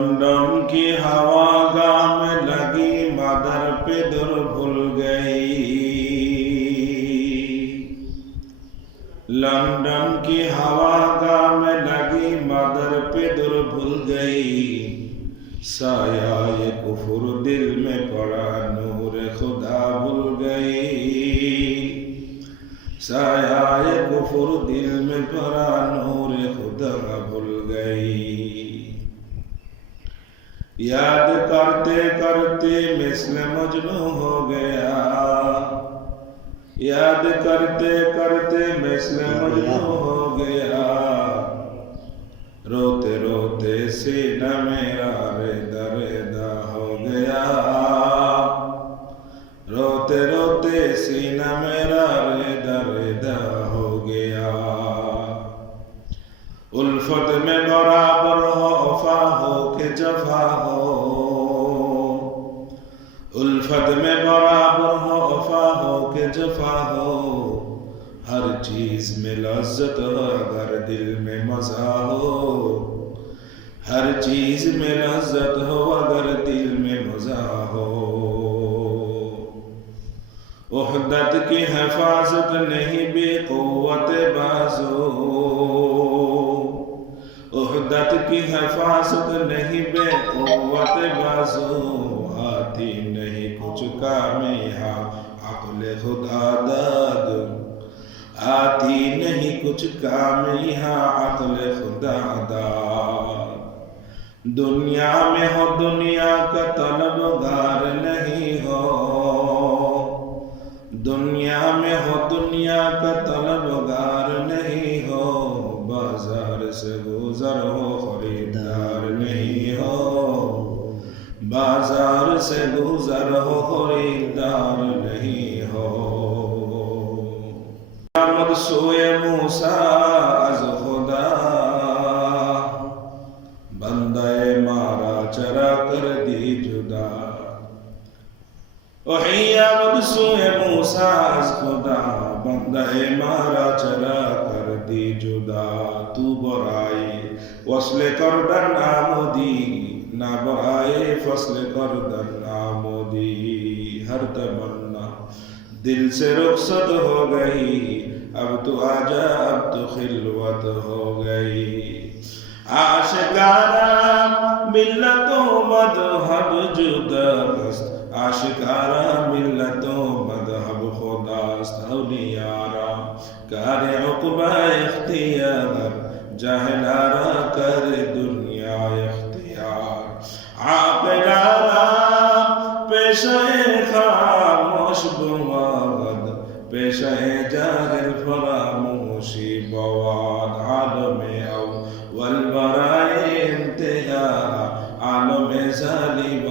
London की हवा गाँव में लगी मदर पे दूर भूल गई। लंदन की हवा गाँव में लगी मदर पे दूर भूल गई। साया ये कुफुर दिल में पड़ा नूर खुदा भूल गई। साया ये कुफुर दिल में पड़ा नूर खुदा भूल गई। याद करते करते मिस्ल मजनू हो गया। याद करते करते मिस्ल मजनू हो गया। रोते रोते सीना मेरा रेदा रेदा हो गया। रोते रोते सीना मेरा रेदा रेदा हो गया। उल्फत में बराबर हो वफा हो के जफा हो। उल्फत में बराबर हो वफा हो के जफा हो। हर चीज में लज्जत हो अगर दिल में मजा हो। हर चीज में लज्जत हो अगर दिल में मजा हो। उहदत की हिफाजत नहीं बेक़ुव्वत बाज़ो। उहदत की हिफाजत नहीं बेक़ुव्वत बाज़ो। आती नहीं कुछ काम यहाँ अक़्ल खुदा दाद। आती नहीं कुछ काम यहाँ अक़्ल खुदा दाद। दुनिया में हो दुनिया का तलबगार नहीं हो। दुनिया में हो दुनिया का तलबगार नहीं हो। बाजार से गुजर हो खरीदार नहीं हो। बाजार से गुजर हो खरीदार नहीं हो। आमद सोए मूसा अज खुदा बंदाए मारा चरा कर दी जुदा। आमद सोए मूसा अज खुदा बंदाए मारा चरा कर दी जुदा। तू बराए वस्ले कर दर नामोदी ना बराए फसले कर दर नामोदी। हर तमन्ना दिल से रुखसत हो गई। अब तो आजा अब तो खिलवत हो गई। आशिकाना मिल्लतों मज़हब जुदास्त। आशिकाना मिल्लतों मज़हब खुदास्त। औलियारा करे उक़बा इख्तियार। जाहिलारा करे दुनिया इख्तियार। आक़िलारा पेशे खामोश बुवाद। पेशे जाहिल फरामोशी बवाद। आलमे अव्वल बराए इंतहा। आलमे ज़ालिम